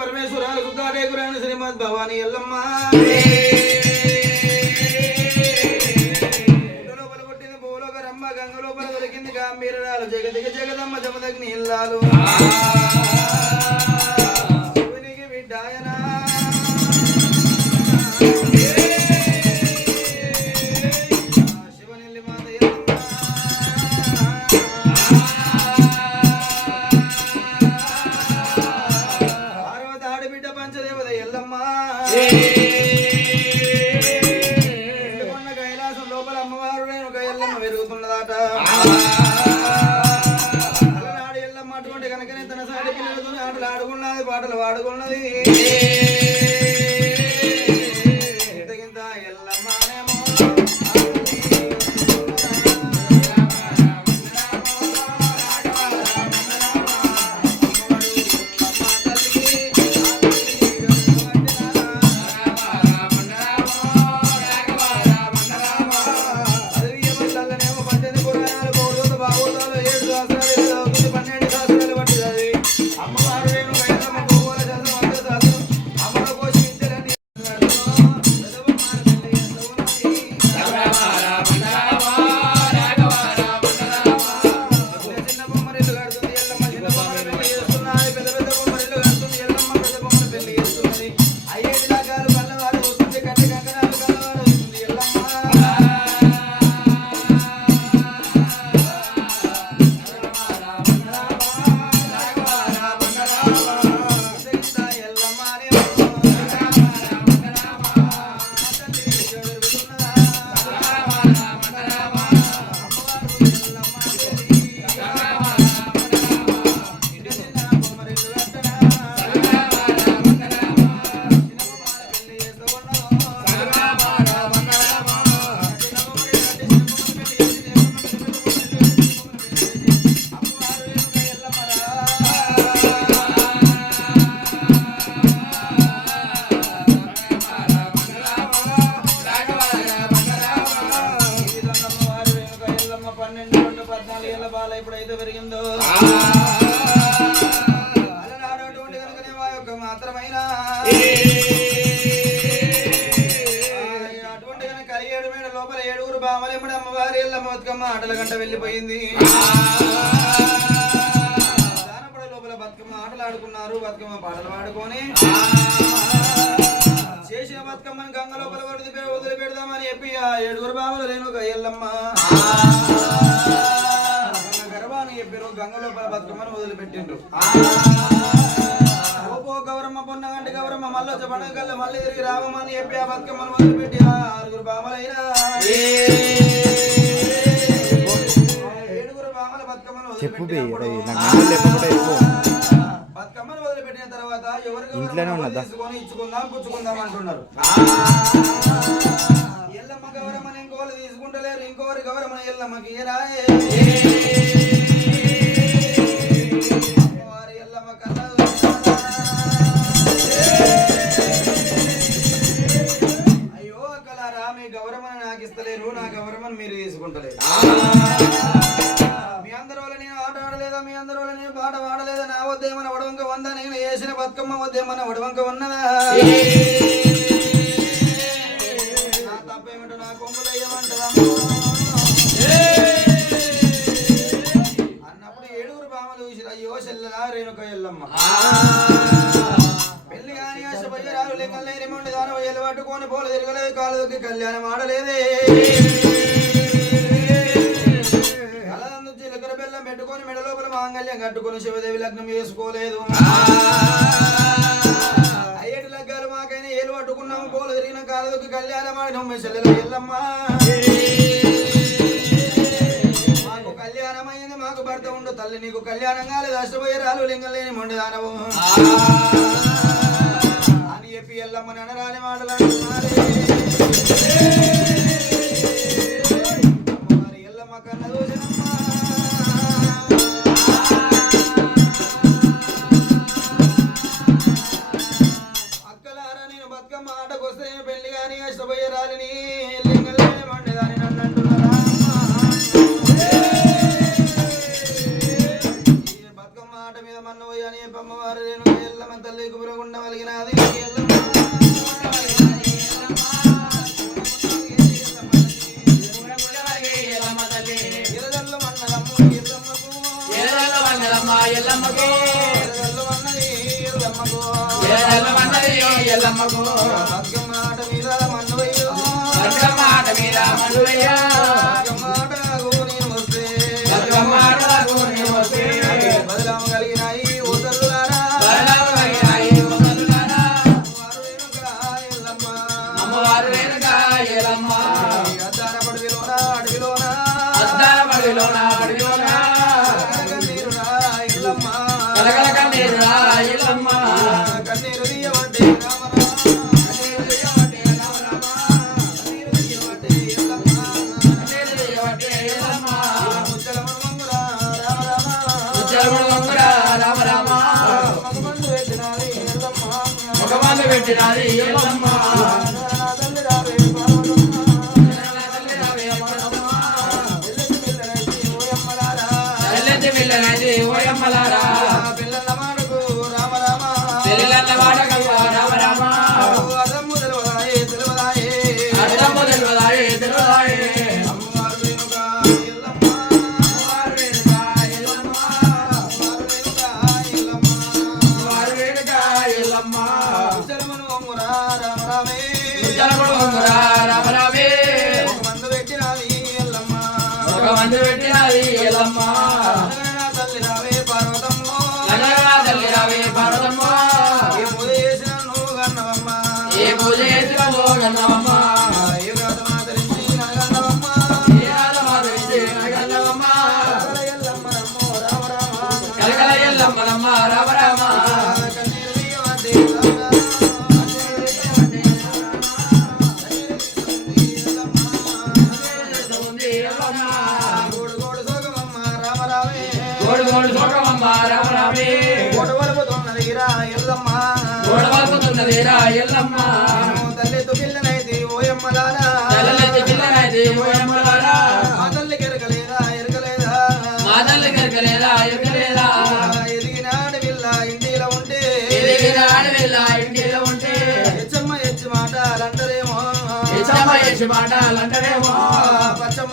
పరమేశ్వరాలు సుధారేకురాని శ్రీమద్ భవాని ఎల్లమ్మ లోపల పుట్టింది భూలోక రమ్మ గంగ లోపల దొరికింది గాంభీరాలు జగదిగ జగదమ్మ జమదగ్ని ఇల్లాలు శివునికి బిడ్డాయనా శివనిల్లి మాత కైలాసం లోపల అమ్మవారు ఎల్లమ్మ పెరుగుతున్నదాట అలనాడు ఎల్లమ్మ అటువంటి కనుకనే తన సాటి పిల్లలతో ఆటలు ఆడుకున్నది పాటలు పాడుకున్నది ఇంతకింత ఎల్లమ్మనేమో ఎప్పుడైతే పెరిగిందో అలనాడు అటువంటి కనుకనే మా యొక్క మాత్రమైన అటువంటి కనుక 7 మేడ లోపల 7 బామలెమ్మడి అమ్మవారి ఎల్లమ్మ బతుకమ్మ ఆటల గంట వెళ్ళిపోయింది దానపడ లోపల బతుకమ్మ ఆటలు ఆడుకున్నారు బతుకమ్మ పాటలు పాడుకొని చేసిన బతుకమ్మని గంగ లోపల వదిలి పెడదామని చెప్పి ఆ 7 బామలు రేణుక ఎల్లమ్మ చెప్పారు గంగ లోపల బతుకమ్మను వదిలిపెట్టిండ్రు ఓపో గౌరమ్మ పొన్నగంటి గౌరమ్మ మళ్ళీ వచ్చే పండుగ మళ్ళీ తిరిగి రావమని చెప్పి ఆ బతుకమ్మను వదిలిపెట్టి 6 బామలైనా 7 బామల బతుకమ్మను బతుకమ్మను వదిలిపెట్టిన తర్వాత ఎవరు తీసుకొని ఇచ్చుకుందాం పుచ్చుకుందాం అంటున్నారు ఎల్లమ్మ గౌరమ్మని ఇంకోళ్ళు తీసుకుంటలేరు ఇంకోరు గౌరమ్మని ఎల్లమ్మకి రాయే అయ్యో అక్కలారా మీ గౌరమ్మని నాకు ఇస్తలేరు నా గౌరమ్మని మీరు తీసుకుంటలేరు మీ అందరి వల్ల నేను ఆట ఆడలేదా మీ అందరి వల్ల నేను పాట పాడలేదా నా వద్దేమన్నా వడవంక ఉందా నేను వేసిన బతుకమ్మ వద్దేమన్నా వడవంక ఉన్నదా నా తప్పేమిటో నా కొంగులు అయ్యమంటారా అన్నప్పుడు 7 బామలు చూసి అయ్యో చెల్లెలా రేణుక ఎల్లమ్మ పెళ్లి కాని ఆశపయ్యరాలు లెక్కలే రిమండి దాని వయ్యలు పట్టుకొని పోలు తిరగలేదు కాలుకి కళ్యాణం ఆడలేదే కలదందు చిలకర బెల్లం పెట్టుకొని మెడ లోపల మాంగళ్యం కట్టుకొని శివదేవి లగ్నం చేసుకోలేదు 7 లగ్గాలు మాకైనా ఏలు పట్టుకున్నాము పోలు తిరిగిన కాలుకి కళ్యాణం ఆడినాము మీ చెల్లెల ఎల్లమ్మ నీకు కళ్యాణం కాలేదు అష్టపోయే రాలు లింగం లేని మొండి దానవు అని చెప్పి ఎల్లమ్మ ననరాని మాటలు అంటున్నారే అమ్మవారి ఎల్లమ్మ కన్న దోషనమ్మ అక్కలారా నేను బతుకమ్మ ఆటకొస్తే నేను పెళ్లి కానీ అష్టపోయే రాలిని లింగం లేని మొండి దాని నన్ను అంటున్నారా మీద మన్నవయ్య అని అమ్మవారు రేణుక ఎల్లమ్మ తల్లి కుబురగుండ వలిగినది బతుకమ్మ ఆట మీద మన్నవయ్యో నేను వస్తే బదలామ కలిగినాయి ఓ తల్లులారా అమ్మవారు రేణుక ఎల్లమ్మ అద్దాల పడివిలోన అడవిలోన కన్నీరురా ఎల్లమ్మ కన్నీరు తీయబడ్డే పెట్టినది ఎల్లమ్మ ఓయమ్మలారా పిల్లల మాటకు రామ రామ పిల్లల మాటకు రామ రామ అదమ్ము తెలువదాయే అమ్మవారు రేణుక ఎల్లమ్మ పెట్టినది ఎల్లమ్మ తల్లి రావే పార్వతమ్మ ఏ పూజ చేసిన నువ్వు గన్నవమ్మ ఏ వ్రత మాతరించి నగన్నవమ్మ ఎల్లమ్మ రామ రామ కన్నీరు తీయవడ్డే ఎల్లమ్మ తల్లితో పిల్లనైతే ఓయమ్మలారా మా తల్లికి ఎరకలేదా ఎదిగినాడు పిల్ల ఇంటిలో ఉంటే ఎచ్చమ్మ ఎచ్చి మాటలంటారేమో పచ్చమ్మ